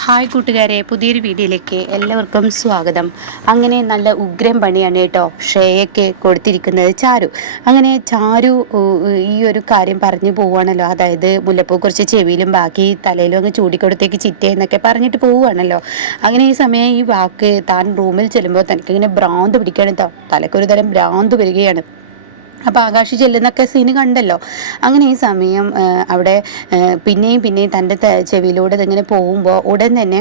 Hi കൂട്ടുകാരെ, പുതിയൊരു വീഡിയോയിലേക്ക് എല്ലാവർക്കും സ്വാഗതം. അങ്ങനെ നല്ല ഉഗ്രം പണിയാണ് കേട്ടോ ശ്രേയയ്ക്ക് കൊടുത്തിരിക്കുന്നത് ചാരു. അങ്ങനെ ചാരു ഈ ഒരു കാര്യം പറഞ്ഞു പോവുകയാണല്ലോ, അതായത് മുല്ലപ്പൂ കുറച്ച് ചെവിയിലും ബാക്കി തലയിലും അങ്ങ് ചൂടിക്കൊടുത്തേക്ക് ചിറ്റേ എന്നൊക്കെ പറഞ്ഞിട്ട് പോവുകയാണല്ലോ. അങ്ങനെ ഈ സമയം ഈ വാക്ക് താൻ റൂമിൽ ചെല്ലുമ്പോൾ തനിക്കിങ്ങനെ ഭ്രാന്ത് പിടിക്കുകയാണ് കേട്ടോ, തലക്കൊരു തരം ഭ്രാന്ത് വരികയാണ്. അപ്പോൾ ആകാശ് ചെല്ലുന്നൊക്കെ സീന് കണ്ടല്ലോ. അങ്ങനെ ഈ സമയം അവിടെ പിന്നെയും തൻ്റെ ചെവിയിലൂടെ ഇതിങ്ങനെ പോകുമ്പോൾ ഉടൻ തന്നെ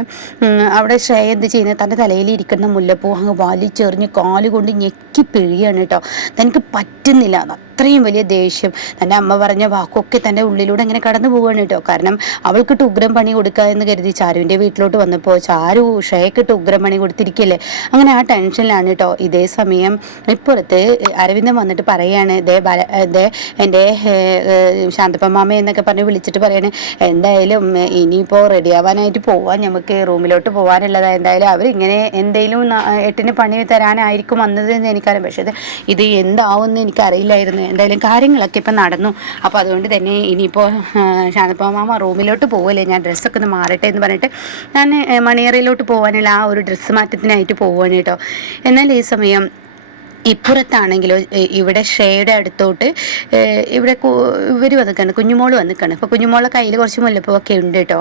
അവിടെ ശ്രേയ എന്ത് ചെയ്യുന്നത്, തൻ്റെ തലയിൽ ഇരിക്കുന്ന മുല്ലപ്പൂ അങ്ങ് വലിച്ചെറിഞ്ഞ് കാലുകൊണ്ട് ഞെക്കി പിഴിയാണ് കേട്ടോ. തനിക്ക് പറ്റുന്നില്ല, അത്രയും വലിയ ദേഷ്യം. തൻ്റെ അമ്മ പറഞ്ഞ വാക്കൊക്കെ തൻ്റെ ഉള്ളിലൂടെ അങ്ങനെ കടന്നു പോവുകയാണ് കേട്ടോ. കാരണം അവൾക്കിട്ട് ഉഗ്രം പണി കൊടുക്കുക എന്ന് കരുതി ചാരുവിൻ്റെ വീട്ടിലോട്ട് വന്നപ്പോൾ ചാരു ശ്രേയക്കിട്ട് ഉഗ്രം പണി കൊടുത്തിരിക്കല്ലേ. അങ്ങനെ ആ ടെൻഷനിലാണ് കേട്ടോ. ഇതേ സമയം ഇപ്പുറത്ത് അരവിന്ദൻ വന്നിട്ട് പറയാണ്, എൻ്റെ ശാന്തപ്പമാമ എന്നൊക്കെ പറഞ്ഞ് വിളിച്ചിട്ട് പറയാണ്, എന്തായാലും ഇനിയിപ്പോൾ റെഡി ആവാനായിട്ട് പോവാൻ, നമുക്ക് റൂമിലോട്ട് പോകാനുള്ളത്. എന്തായാലും അവരിങ്ങനെ എന്തെങ്കിലും 8-ന് പണി തരാനായിരിക്കും വന്നതെന്ന് എനിക്കറിയാം. പക്ഷേ ഇത് എന്താവുമെന്ന് എനിക്കറിയില്ലായിരുന്നു. എന്തായാലും കാര്യങ്ങളൊക്കെ ഇപ്പം നടന്നു. അപ്പോൾ അതുകൊണ്ട് തന്നെ ഇനിയിപ്പോൾ ശാന്തപ്പമാമ റൂമിലോട്ട് പോവല്ലേ, ഞാൻ ഡ്രസ്സൊക്കെ ഒന്ന് മാറട്ടെ എന്ന് പറഞ്ഞിട്ട് ഞാൻ മണിയറയിലോട്ട് പോകാനുള്ള ആ ഒരു ഡ്രസ്സ് മാറ്റത്തിനായിട്ട് പോവുകയാണ് കേട്ടോ. എന്നാൽ ഈ സമയം ഇപ്പുറത്താണെങ്കിലോ ഇവിടെ ശ്രേയയുടെ അടുത്തോട്ട് ഇവിടെ ഇവർ വന്നിക്കാണ്, കുഞ്ഞുമോൾ വന്നിക്കാണ്. അപ്പോൾ കുഞ്ഞുമോളെ കയ്യിൽ കുറച്ച് മുല്ലപ്പൂവൊക്കെ ഉണ്ട് കേട്ടോ.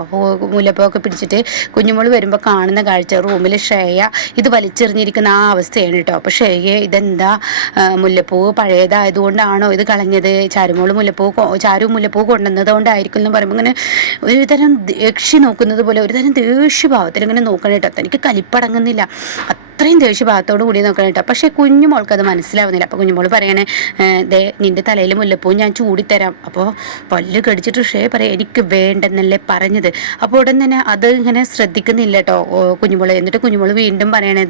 മുല്ലപ്പൂവൊക്കെ പിടിച്ചിട്ട് കുഞ്ഞുമോൾ വരുമ്പോൾ കാണുന്ന കാഴ്ച റൂമിൽ ശ്രേയ ഇത് വലിച്ചെറിഞ്ഞിരിക്കുന്ന ആ അവസ്ഥയാണ് കേട്ടോ. അപ്പോൾ ശ്രേയ ഇതെന്താ മുല്ലപ്പൂ പഴയതായതുകൊണ്ടാണോ ഇത് കളഞ്ഞത്, ചാരു മുല്ലപ്പൂ കൊണ്ടുവന്നതുകൊണ്ടായിരിക്കും എന്ന് പറയുമ്പോൾ ഇങ്ങനെ ഒരുതരം ദേഷ്യം നോക്കുന്നത് പോലെ ഒരുതരം ദേഷ്യഭാവത്തിൽ ഇങ്ങനെ നോക്കണം കേട്ടോ. തനിക്ക് കലിപ്പടങ്ങുന്നില്ല, അത്രയും ദേഷ്യഭാവത്തോട് കൂടി നോക്കണം കേട്ടോ. പക്ഷേ കുഞ്ഞുമോൾക്ക് അത് മനസ്സിലാവുന്നില്ല. അപ്പോൾ കുഞ്ഞുമോൾ പറയണേ, നിൻ്റെ തലയിൽ മുല്ലപ്പൂ ഞാൻ ചൂടിത്തരാം. അപ്പോൾ പല്ല് കടിച്ചിട്ട് പറയാം, എനിക്ക് വേണ്ടെന്നല്ലേ പറഞ്ഞത്. അപ്പോൾ ഉടൻ തന്നെ അത് ഇങ്ങനെ ശ്രദ്ധിക്കുന്നില്ല കേട്ടോ കുഞ്ഞുമോൾ. എന്നിട്ട് കുഞ്ഞുമോൾ വീണ്ടും പറയണേ,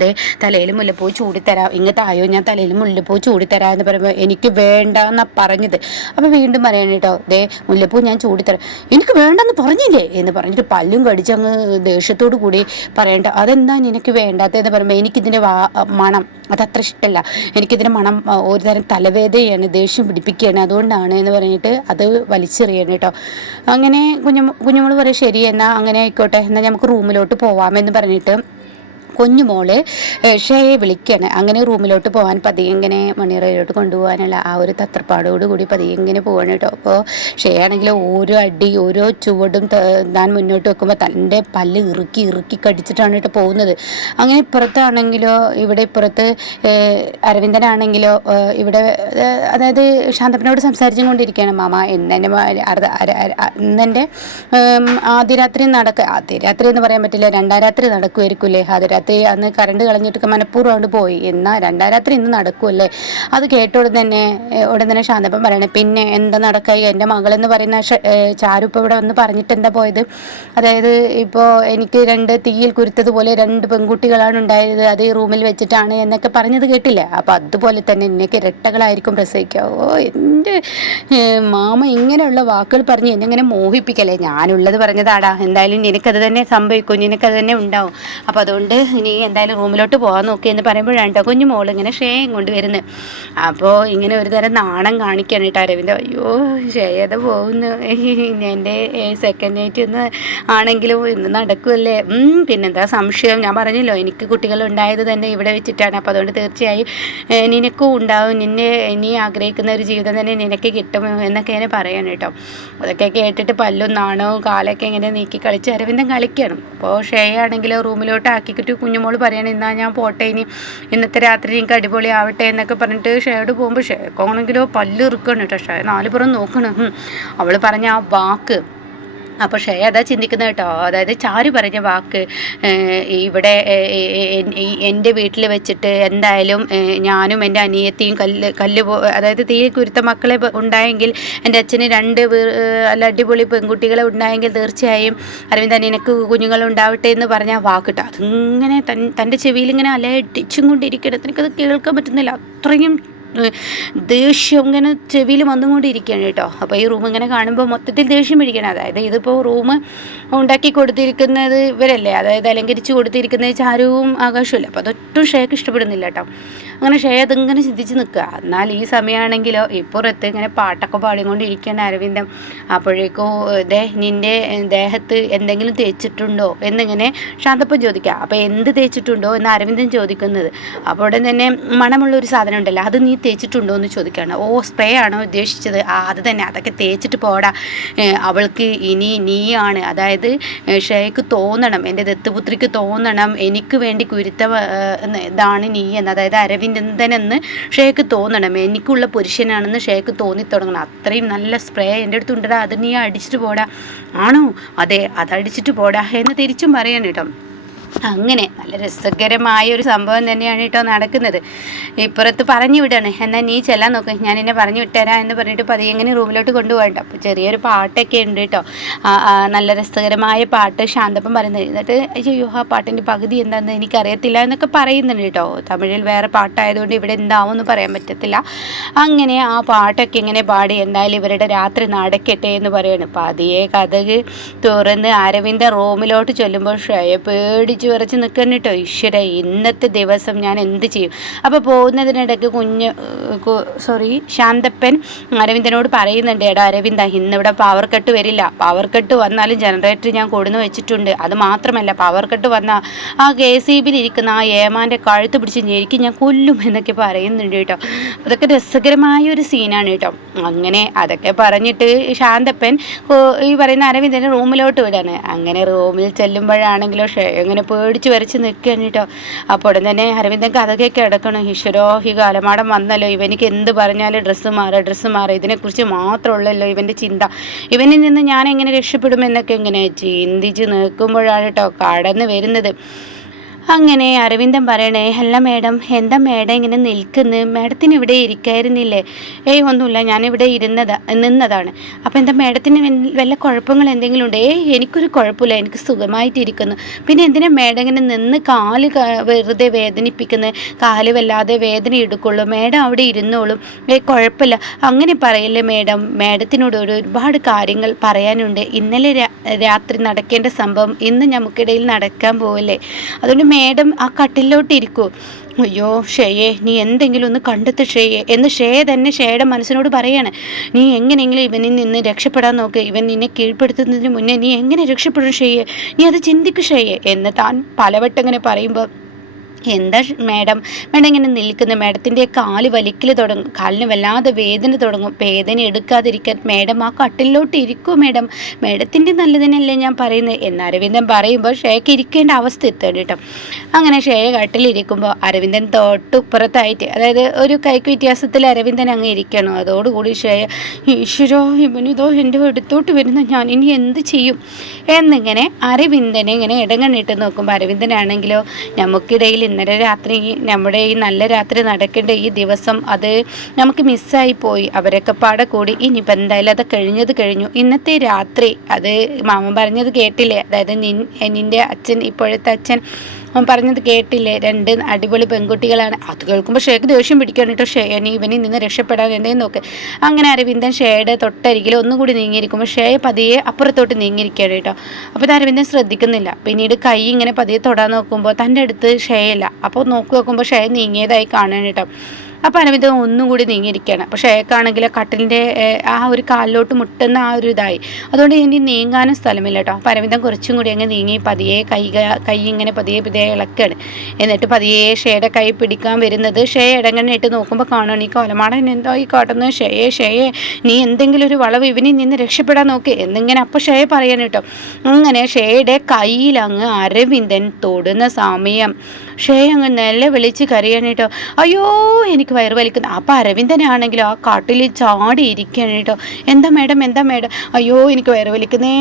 തലയിൽ മുല്ലപ്പൂ ചൂടിത്തരാം, ഇങ്ങത്തായോ ഞാൻ തലയിൽ മുല്ലപ്പൂ ചൂടിത്തരാം എന്ന് പറയുമ്പോൾ എനിക്ക് വേണ്ടെന്നാണ് പറഞ്ഞത്. അപ്പോൾ വീണ്ടും പറയണേ കേട്ടോ, മുല്ലപ്പൂ ഞാൻ ചൂടിത്തരാം, എനിക്ക് വേണ്ടെന്ന് പറഞ്ഞില്ലേ എന്ന് പറഞ്ഞിട്ട് പല്ലും കടിച്ചങ്ങ് ദേഷ്യത്തോടു കൂടി പറയണ്ട. അതെന്താ നിനക്ക് വേണ്ടാത്തതെന്ന് പറയുമ്പോൾ എനിക്കിതിൻ്റെ മണം അതത്ര ഇഷ്ടമല്ല, എനിക്കിതിൻ്റെ മണം ഒരു തരം തലവേദനയാണ്, ദേഷ്യം പിടിപ്പിക്കുകയാണ്, അതുകൊണ്ടാണ് എന്ന് പറഞ്ഞിട്ട് അത് വലിച്ചെറിയണം കേട്ടോ. അങ്ങനെ കുഞ്ഞുമോൾ പറയും, ശരി എന്നാൽ അങ്ങനെ ആയിക്കോട്ടെ, എന്നാൽ നമുക്ക് റൂമിലോട്ട് പോവാമെന്ന് പറഞ്ഞിട്ട് കുഞ്ഞുമോള് ഷേയെ വിളിക്കുകയാണ്. അങ്ങനെ റൂമിലോട്ട് പോകാൻ പതിയെ ഇങ്ങനെ മണിയറയിലോട്ട് കൊണ്ടുപോകാനുള്ള ആ ഒരു തത്രപ്പാടോടുകൂടി പതിയെ ഇങ്ങനെ പോവാണ് കേട്ടോ. അപ്പോൾ ഷേ ആണെങ്കിൽ ഓരോ അടി ഓരോ ചുവടും താൻ മുന്നോട്ട് വെക്കുമ്പോൾ തൻ്റെ പല്ല് ഇറുക്കി കടിച്ചിട്ടാണ് കേട്ടോ പോകുന്നത്. അങ്ങനെ ഇപ്പുറത്താണെങ്കിലോ ഇപ്പുറത്ത് അരവിന്ദനാണെങ്കിലോ ഇവിടെ അതായത് ശാന്തപ്പനോട് സംസാരിച്ചും കൊണ്ടിരിക്കുകയാണ്. മാമ ഇന്നെൻ്റെ ആദ്യ രാത്രി എന്ന് പറയാൻ പറ്റില്ല, 2ാം രാത്രി നടക്കുമായിരിക്കില്ലേ. ആദ്യ രാത്രി അന്ന് കറണ്ട് കളഞ്ഞിട്ടൊക്കെ മനഃപൂർവ്വം പോയി, എന്നാൽ 2ാം രാത്രി ഇന്ന് നടക്കുമല്ലേ. അത് കേട്ട ഉടൻ തന്നെ ശാന്തപ്പൻ പറയണേ, പിന്നെ എന്താ നടക്കായി, എൻ്റെ മകളെന്ന് പറയുന്ന ചാരു ഇപ്പോൾ ഇവിടെ വന്ന് പറഞ്ഞിട്ട് എന്താ പോയത്, അതായത് ഇപ്പോൾ എനിക്ക് 2 തീയിൽ കുരുത്തതുപോലെ 2 പെൺകുട്ടികളാണ് ഉണ്ടായത്, അത് ഈ റൂമിൽ വെച്ചിട്ടാണ് എന്നൊക്കെ പറഞ്ഞത് കേട്ടില്ലേ. അപ്പോൾ അതുപോലെ തന്നെ എനിക്ക് ഇരട്ടകളായിരിക്കും പ്രസവിക്കുക. എൻ്റെ മാമ ഇങ്ങനെയുള്ള വാക്കുകൾ പറഞ്ഞ് എന്നെ ഇങ്ങനെ മോഹിപ്പിക്കല്ലേ, ഞാനുള്ളത് പറഞ്ഞതാടാ, എന്തായാലും നിനക്കത് തന്നെ സംഭവിക്കും, നിനക്കത് തന്നെ ഉണ്ടാവും. അപ്പോൾ അതുകൊണ്ട് ഇനി എന്തായാലും റൂമിലോട്ട് പോകാൻ നോക്കി എന്ന് പറയുമ്പോഴാണ് കുഞ്ഞു മോൾ ഇങ്ങനെ ഷേയും കൊണ്ട് വരുന്നത്. അപ്പോൾ ഇങ്ങനെ ഒരു തരം നാണം കാണിക്കാണ് കേട്ടോ അരവിന്ദ്. അയ്യോ ഷേയത പോകുന്നു, എൻ്റെ സെക്കൻഡ് നൈറ്റ് ഒന്ന് ആണെങ്കിലും ഇന്ന് നടക്കുമല്ലേ, പിന്നെന്താ സംശയം, ഞാൻ പറഞ്ഞല്ലോ എനിക്ക് കുട്ടികളുണ്ടായത് തന്നെ ഇവിടെ വെച്ചിട്ടാണ്. അപ്പോൾ അതുകൊണ്ട് തീർച്ചയായും നിനക്കും ഉണ്ടാവും, നീ ആഗ്രഹിക്കുന്ന ഒരു ജീവിതം തന്നെ നിനക്ക് കിട്ടും എന്നൊക്കെ ഇങ്ങനെ പറയാണ് കേട്ടോ. അതൊക്കെ കേട്ടിട്ട് പല്ലും നാണവും കാലൊക്കെ ഇങ്ങനെ നീക്കി കളിച്ച് അരവിന്ദൻ കളിക്കണം. അപ്പോൾ ഷേയാണെങ്കിലോ റൂമിലോട്ട് ആക്കിക്കിട്ട് കുഞ്ഞുമോൾ പറയണം, എന്നാൽ ഞാൻ പോട്ടെ, ഇന്നത്തെ രാത്രി എനിക്ക് അടിപൊളി ആവട്ടെ എന്നൊക്കെ പറഞ്ഞിട്ട് ഷേയോട് പോകുമ്പോൾ ഷേക്കാണെങ്കിലോ പല്ല് ഇറുക്കണം കേട്ടോ. ഷേ 4 പുറം നോക്കണം അവൾ പറഞ്ഞ ആ വാക്ക്. അപ്പോൾ ഷേ അതാ ചിന്തിക്കുന്നത് കേട്ടോ, അതായത് ചാരു പറഞ്ഞ വാക്ക്, ഇവിടെ എൻ്റെ വീട്ടിൽ വെച്ചിട്ട് എന്തായാലും ഞാനും എൻ്റെ അനിയത്തിയും അതായത് തീ കുരുത്ത മക്കളെ ഉണ്ടായെങ്കിൽ, എൻ്റെ അച്ഛന് 2 അല്ല അടിപൊളി പെൺകുട്ടികളെ ഉണ്ടായെങ്കിൽ തീർച്ചയായും അരവിന്ദ നിനക്ക് കുഞ്ഞുങ്ങളുണ്ടാവട്ടെ എന്ന് പറഞ്ഞ വാക്ക് കേട്ടോ. അതിങ്ങനെ തൻ്റെ ചെവിയിൽ ഇങ്ങനെ അലയടിച്ചും കൊണ്ടിരിക്കണം, എനിക്കത് കേൾക്കാൻ പറ്റുന്നില്ല, അത്രയും ദേഷ്യം ഇങ്ങനെ ചെവിയിൽ വന്നുകൊണ്ടിരിക്കുകയാണ് കേട്ടോ. അപ്പോൾ ഈ റൂം ഇങ്ങനെ കാണുമ്പോൾ മൊത്തത്തിൽ ദേഷ്യം പിടിക്കണം. അതായത് ഇതിപ്പോൾ റൂം ഉണ്ടാക്കി കൊടുത്തിരിക്കുന്നത് ഇവരല്ലേ, അതായത് അലങ്കരിച്ച് കൊടുത്തിരിക്കുന്നത് ചാരുവും ആകാശമല്ലേ. അപ്പോൾ അതൊട്ടും ഷേക്ക് ഇഷ്ടപ്പെടുന്നില്ല കേട്ടോ. അങ്ങനെ ഷേ അതിങ്ങനെ ചിന്തിച്ച് നിൽക്കുക. എന്നാൽ ഈ സമയമാണെങ്കിലോ ഇപ്പുറത്ത് ഇങ്ങനെ പാട്ടൊക്കെ പാടിക്കൊണ്ടിരിക്കുകയാണ് അരവിന്ദൻ. അപ്പോഴേക്കോ നിൻ്റെ ദേഹത്ത് എന്തെങ്കിലും തേച്ചിട്ടുണ്ടോ എന്നിങ്ങനെ ശാന്തപ്പൻ ചോദിക്കുക. അപ്പോൾ എന്ത് തേച്ചിട്ടുണ്ടോ എന്ന് അരവിന്ദൻ ചോദിക്കുന്നത്. അപ്പോൾ ഉടൻ തന്നെ മണമുള്ളൊരു സാധനം ഉണ്ടല്ലോ, അത് നീ തേച്ചിട്ടുണ്ടോ എന്ന് ചോദിക്കുകയാണ്. ഓ, സ്പ്രേ ആണോ ഉദ്ദേശിച്ചത്? അത് തന്നെ, അതൊക്കെ തേച്ചിട്ട് പോടാ. അവൾക്ക് ഇനി നീയാണ്, അതായത് ഷേക്ക് തോന്നണം, എൻ്റെ ദത്തുപുത്രിക്ക് തോന്നണം എനിക്ക് വേണ്ടി കുരുത്ത ഇതാണ് നീ എന്ന്, അതായത് അരവിന്ദനെന്ന് ഷേക്ക് തോന്നണം, എനിക്കുള്ള പുരുഷനാണെന്ന് ഷേക്ക് തോന്നിത്തുടങ്ങണം. അത്രയും നല്ല സ്പ്രേ എൻ്റെ അടുത്തുണ്ടടാ, അത് നീ അടിച്ചിട്ട് പോടാ. ആണോ? അതെ, അതടിച്ചിട്ട് പോടാ എന്ന് തിരിച്ചും പറയാൻ കേട്ടോ. അങ്ങനെ നല്ല രസകരമായ ഒരു സംഭവം തന്നെയാണ് കേട്ടോ നടക്കുന്നത്. ഇപ്പുറത്ത് പറഞ്ഞു വിടാണ്, എന്നാൽ നീ ചെല്ലാൻ നോക്ക്, ഞാൻ എന്നെ പറഞ്ഞു വിട്ടുതരാം എന്ന് പറഞ്ഞിട്ട് പതിയെ എങ്ങനെ റൂമിലോട്ട് കൊണ്ടുപോകണ്ട. അപ്പോൾ ചെറിയൊരു പാട്ടൊക്കെ ഉണ്ട് കേട്ടോ, നല്ല രസകരമായ പാട്ട് ശാന്തപ്പം പറയുന്നത്. എന്നിട്ട് അയ്യോ, ആ പാട്ടിൻ്റെ പകുതി എന്താണെന്ന് എനിക്കറിയത്തില്ല എന്നൊക്കെ പറയുന്നുണ്ട് കേട്ടോ. തമിഴിൽ വേറെ പാട്ടായതുകൊണ്ട് ഇവിടെ എന്താവുമെന്ന് പറയാൻ പറ്റത്തില്ല. അങ്ങനെ ആ പാട്ടൊക്കെ ഇങ്ങനെ പാടി എന്തായാലും ഇവരുടെ രാത്രി നടക്കട്ടെ എന്ന് പറയാണ്. പതിയെ കഥക് തുറന്ന് അരവിന്ദൻ റൂമിലോട്ട് ചൊല്ലുമ്പോൾ ഷയ പേടിച്ച് വിറച്ച് നിൽക്കണം കേട്ടോ. ഈശ്വര, ഇന്നത്തെ ദിവസം ഞാൻ എന്ത് ചെയ്യും? അപ്പോൾ പോകുന്നതിനിടയ്ക്ക് ശാന്തപ്പൻ അരവിന്ദനോട് പറയുന്നുണ്ട്, എടാ അരവിന്ദ, ഇന്നിവിടെ പവർ കട്ട് വരില്ല. പവർ കട്ട് വന്നാലും ജനറേറ്റർ ഞാൻ കൊടുന്ന് വെച്ചിട്ടുണ്ട്. അത് മാത്രമല്ല, പവർ കട്ട് വന്നാൽ ആ KCBയിൽ ഇരിക്കുന്ന ആ ഏമാൻ്റെ കഴുത്ത് പിടിച്ച് ഞെരിക്കും ഞാൻ കൊല്ലും എന്നൊക്കെ പറയുന്നുണ്ട് കേട്ടോ. അതൊക്കെ രസകരമായ ഒരു സീനാണ് കേട്ടോ. അങ്ങനെ അതൊക്കെ പറഞ്ഞിട്ട് ശാന്തപ്പൻ ഈ പറയുന്ന അരവിന്ദനെ റൂമിലോട്ട് വിടാണ്. അങ്ങനെ റൂമിൽ ചെല്ലുമ്പോഴാണെങ്കിലോ അങ്ങനെ പേടിച്ച് വരച്ച് നിൽക്കുകയാണ് കേട്ടോ. അപ്പോൾ ഉടൻ തന്നെ അരവിന്ദൻ കഥകൊക്കെ കിടക്കണം. ഈശ്വരോ, ഈ കാലമാടം വന്നല്ലോ, ഇവനിക്ക് എന്ത് പറഞ്ഞാലും ഡ്രസ്സ് മാറുക, ഇതിനെക്കുറിച്ച് മാത്രമുള്ളല്ലോ ഇവൻ്റെ ചിന്ത. ഇവനിൽ നിന്ന് ഞാൻ എങ്ങനെ രക്ഷപ്പെടുമെന്നൊക്കെ ഇങ്ങനെ ചിന്തിച്ച് നിൽക്കുമ്പോഴാണ് കേട്ടോ കടന്ന് വരുന്നത്. അങ്ങനെ അരവിന്ദൻ പറയണേ, അല്ല മേഡം, എന്താ മേഡം ഇങ്ങനെ നിൽക്കുന്നത്? മേഡത്തിന് ഇവിടെ ഇരിക്കായിരുന്നില്ലേ? ഒന്നുമില്ല, ഞാനിവിടെ നിന്നതാണ്. അപ്പോൾ എന്താ മേഡത്തിന് വല്ല കുഴപ്പങ്ങൾ എന്തെങ്കിലും ഉണ്ട്? എനിക്കൊരു കുഴപ്പമില്ല, എനിക്ക് സുഖമായിട്ടിരിക്കുന്നു. പിന്നെ എന്തിനാ മേഡം ഇങ്ങനെ നിന്ന് കാല് വെറുതെ വേദനിപ്പിക്കുന്നത്? കാല് വല്ലാതെ വേദന എടുക്കുള്ളൂ, മേഡം അവിടെ ഇരുന്നോളും. കുഴപ്പമില്ല. അങ്ങനെ പറയല്ലേ മേഡം, മേഡത്തിനോട് ഒരുപാട് കാര്യങ്ങൾ പറയാനുണ്ട്. ഇന്നലെ രാത്രി നടക്കേണ്ട സംഭവം ഇന്ന് നമുക്കിടയിൽ നടക്കാൻ പോവല്ലേ, അതുകൊണ്ട് മേഡം ആ കട്ടിലോട്ട് ഇരിക്കൂ. അയ്യോ ഷേയെ, നീ എന്തെങ്കിലും ഒന്ന് കണ്ടെത്ത് ഷേയെ എന്ന് തന്നെ ഷേയുടെ മനസ്സിനോട് പറയാണ്. നീ എങ്ങനെയെങ്കിലും ഇവനിൽ നിന്ന് രക്ഷപ്പെടാൻ നോക്ക്. ഇവൻ നിന്നെ കീഴ്പ്പെടുത്തുന്നതിന് മുന്നേ നീ എങ്ങനെ രക്ഷപ്പെടും ഷേയെ? നീ അത് ചിന്തിക്കു ഷേയെ എന്ന് താൻ പലവട്ടം ഇങ്ങനെ പറയുമ്പോൾ, എന്താ മേഡം ഇങ്ങനെ നിൽക്കുന്ന? മേഡത്തിൻ്റെ കാല് വലിക്കൽ തുടങ്ങും, കാലിന് വല്ലാതെ വേദന തുടങ്ങും. വേദന എടുക്കാതിരിക്കാൻ മേഡം ആ കട്ടിലോട്ട് ഇരിക്കൂ മേഡം, മേഡത്തിൻ്റെ നല്ലതിനല്ലേ ഞാൻ പറയുന്നത് എന്ന് അരവിന്ദൻ പറയുമ്പോൾ ഷേക്ക് ഇരിക്കേണ്ട അവസ്ഥ എത്തുകയാണ് കേട്ടോ. അങ്ങനെ ഷേയ കട്ടിലിരിക്കുമ്പോൾ അരവിന്ദൻ തൊട്ടുപ്പുറത്തായിട്ട്, അതായത് ഒരു കൈക്ക് വ്യത്യാസത്തിൽ അരവിന്ദൻ അങ്ങ് ഇരിക്കണം. അതോടുകൂടി ഷേയ, ഈശ്വരോ, ഇവനിതോ എൻ്റെ അടുത്തോട്ട് വരുന്ന, ഞാൻ ഇനി എന്ത് ചെയ്യും എന്നിങ്ങനെ അരവിന്ദനെ ഇങ്ങനെ ഇടങ്ങണിട്ട് നോക്കുമ്പോൾ അരവിന്ദനാണെങ്കിലോ, നമുക്കിടയിൽ ഇന്നലെ രാത്രി, നമ്മുടെ ഈ നല്ല രാത്രി നടക്കേണ്ട ഈ ദിവസം അത് നമുക്ക് മിസ്സായി പോയി. അവരൊക്കെ പാടെ കൂടി ഇനിയിപ്പോൾ എന്തായാലും അത് കഴിഞ്ഞു. ഇന്നത്തെ രാത്രി അത് മാമൻ പറഞ്ഞത് കേട്ടില്ലേ? അതായത് നിൻ്റെ അച്ഛൻ, ഇപ്പോഴത്തെ അച്ഛൻ പറഞ്ഞത് കേട്ടില്ലേ? 2 അടിപൊളി പെൺകുട്ടികളാണ്. അത് കേൾക്കുമ്പോൾ ഷേക്ക് ദേഷ്യം പിടിക്കണം കേട്ടോ. നീ ഇവനിൽ നിന്ന് രക്ഷപ്പെടാൻ എന്തേലും നോക്ക്. അങ്ങനെ അരവിന്ദൻ ഷേയുടെ തൊട്ടരികിൽ ഒന്നും കൂടി നീങ്ങിയിരിക്കുമ്പോൾ ഷേയ പതിയെ അപ്പുറത്തോട്ട് നീങ്ങിയിരിക്കുകയാണ് കേട്ടോ. അപ്പോൾ ഇത് അരവിന്ദൻ ശ്രദ്ധിക്കുന്നില്ല. പിന്നീട് കൈ ഇങ്ങനെ പതിയെ തൊടാൻ നോക്കുമ്പോൾ തൻ്റെ അടുത്ത് ഷേയല്ല. അപ്പോൾ നോക്കുമ്പോൾ ഷേയ നീങ്ങിയതായി കാണുകയാണ് കേട്ടോ. അപ്പോൾ അരവിന്ദൻ ഒന്നും കൂടി നീങ്ങിയിരിക്കുകയാണ്. അപ്പോൾ ഷേക്കാണെങ്കിൽ കട്ടിലിൻ്റെ ആ ഒരു കാലിലോട്ട് മുട്ടുന്ന ആ ഒരു ഇതായി, അതുകൊണ്ട് ഇനി നീങ്ങാനും സ്ഥലമില്ല കേട്ടോ. അപ്പോൾ അരവിന്ദൻ കുറച്ചും കൂടി അങ്ങ് നീങ്ങി പതിയെ കൈ ഇങ്ങനെ പതിയെ ഇളക്കുകയാണ്. എന്നിട്ട് പതിയെ ഷേയുടെ കൈ പിടിക്കാൻ വരുന്നത് ഷേ ഇടങ്ങണിട്ട് നോക്കുമ്പോൾ കാണുകയാണ്, ഈ കോലമാടൻ എന്തോ ഈ കാട്ടുന്നത്? ഷേയെ നീ എന്തെങ്കിലും ഒരു വളവ് ഇവനിൽ നിന്ന് രക്ഷപ്പെടാൻ നോക്ക് എന്നിങ്ങനെ അപ്പോൾ ഷേ പറയാൻ കേട്ടോ. അങ്ങനെ ഷേയുടെ കയ്യിലങ്ങ് അരവിന്ദൻ തൊടുന്ന സമയം ഷേ അങ്ങ് വിളിച്ച് കരയാണ് കേട്ടോ. അയ്യോ, എനിക്ക് വയറ് വലിക്കുന്നു. അപ്പം അരവിന്ദനാണെങ്കിലും ആ കാട്ടിൽ ചാടി ഇരിക്കുകയാണ് കേട്ടോ. എന്താ മേഡം? അയ്യോ, എനിക്ക് വയറ് വലിക്കുന്നേ,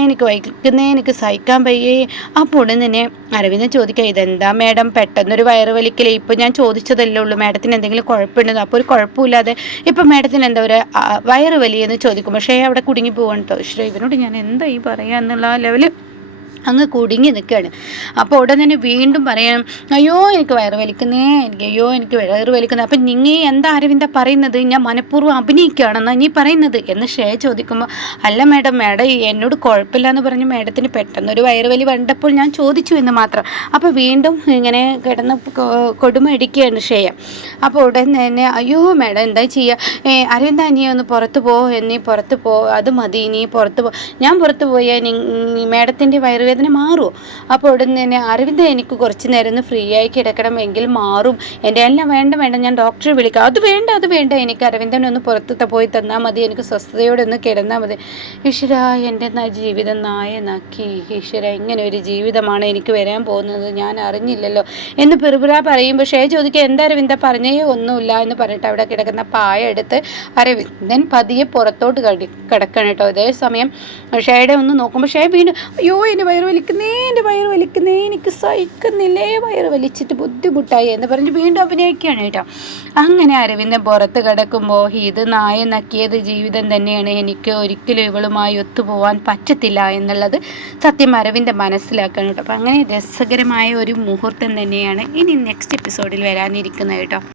എനിക്ക് സഹിക്കാൻ വയ്യേ. അപ്പോൾ ഉടൻ തന്നെ അരവിന്ദൻ ചോദിക്കുക, ഇതെന്താ മേഡം പെട്ടെന്നൊരു വയറ് വലിക്കലേ? ഇപ്പം ഞാൻ ചോദിച്ചതല്ലേ ഉള്ളൂ, മേഡത്തിന് എന്തെങ്കിലും കുഴപ്പമുണ്ടെന്ന്. അപ്പോൾ ഒരു കുഴപ്പമില്ലാതെ ഇപ്പം മേഡത്തിന് എന്താ ഒരു വയറ് വലിയെന്ന് ചോദിക്കുമ്പോൾ ഷേ അവിടെ കുടുങ്ങി പോവാണ് കേട്ടോ. ഇവനോട് ഞാൻ എന്താ ഈ പറയാ എന്നുള്ള ലെവല് അങ്ങ് കുടുങ്ങി നിൽക്കുകയാണ്. അപ്പോൾ ഉടൻ തന്നെ വീണ്ടും പറയണം, അയ്യോ എനിക്ക് വയറ് വലിക്കുന്നേ, എനിക്ക് വയറ് വലിക്കുന്നത്. അപ്പം നിങ്ങൾ എന്താ അരവിന്ദ പറയുന്നത്? ഞാൻ മനഃപൂർവ്വം അഭിനയിക്കുകയാണെന്നാ നീ പറയുന്നത് എന്ന് ശ്രേയ ചോദിക്കുമ്പോൾ, അല്ല മേഡം എന്നോട് കുഴപ്പമില്ല എന്ന് പറഞ്ഞ് മേഡത്തിന് പെട്ടെന്നൊരു വയറ് വലി കണ്ടപ്പോൾ ഞാൻ ചോദിച്ചു എന്ന് മാത്രം. അപ്പോൾ വീണ്ടും ഇങ്ങനെ കിടന്ന് കൊടുമ ഇടിക്കുകയാണ് ശ്രേയ. അപ്പോൾ ഉടൻ തന്നെ, അയ്യോ മേഡം എന്താ ചെയ്യുക, അരവിന്ദ നീ ഒന്ന് പുറത്ത് പോ, നീ പുറത്ത് പോ, അത് മതി, നീ പുറത്ത് പോ, ഞാൻ പുറത്ത് പോയാൽ മേഡത്തിൻ്റെ വയറുവേദന മാറുമോ? അപ്പോൾ ഉടനെ തന്നെ, അരവിന്ദ എനിക്ക് കുറച്ച് നേരം ഒന്ന് ഫ്രീ ആയി കിടക്കണമെങ്കിൽ മാറും, എൻ്റെ എല്ലാം വേണ്ട ഞാൻ ഡോക്ടറെ വിളിക്കാം. അത് വേണ്ട എനിക്ക് അരവിന്ദനൊന്ന് പുറത്ത് പോയി തന്നാൽ മതി, എനിക്ക് സ്വസ്ഥതയോടെ ഒന്ന് കിടന്നാൽ മതി. ഈശ്വര, എൻ്റെ ജീവിതം നായനാക്കി. ഈശ്വര, ഇങ്ങനെ ഒരു ജീവിതമാണ് എനിക്ക് വരാൻ പോകുന്നത്, ഞാൻ അറിഞ്ഞില്ലല്ലോ എന്ന് പിറുപിറ പറയുമ്പോൾ ശ്രേയ ചോദിക്കുക, എന്താ അരവിന്ദ പറഞ്ഞേ? ഒന്നുമില്ല എന്ന് പറഞ്ഞിട്ട് അവിടെ കിടക്കുന്ന പായ എടുത്ത് അരവിന്ദൻ പതിയെ പുറത്തോട്ട് കിടക്കണം കേട്ടോ. അതേ സമയം ശ്രേയയുടെ ഒന്ന് നോക്കുമ്പോൾ ശ്രേയ വീണ്ടും, അയ്യോ എൻ്റെ വയറ് വലിക്കുന്നേ, എനിക്ക് സഹിക്കുന്നില്ലേ, വയറ് വലിച്ചിട്ട് ബുദ്ധിമുട്ടായി എന്ന് പറഞ്ഞ് വീണ്ടും അഭിനയിക്കുകയാണ് കേട്ടോ. അങ്ങനെ അരവിന്ദൻ പുറത്ത് കിടക്കുമ്പോൾ, ഇത് നായ നക്കിയത് ജീവിതം തന്നെയാണ്, എനിക്ക് ഒരിക്കലും ഇവളുമായി ഒത്തുപോകാൻ പറ്റത്തില്ല എന്നുള്ളത് സത്യം അരവിന്ദൻ മനസ്സിലാക്കണം കേട്ടോ. അപ്പം അങ്ങനെ രസകരമായ ഒരു മുഹൂർത്തം തന്നെയാണ് ഇനി നെക്സ്റ്റ് എപ്പിസോഡിൽ വരാനിരിക്കുന്നത് കേട്ടോ.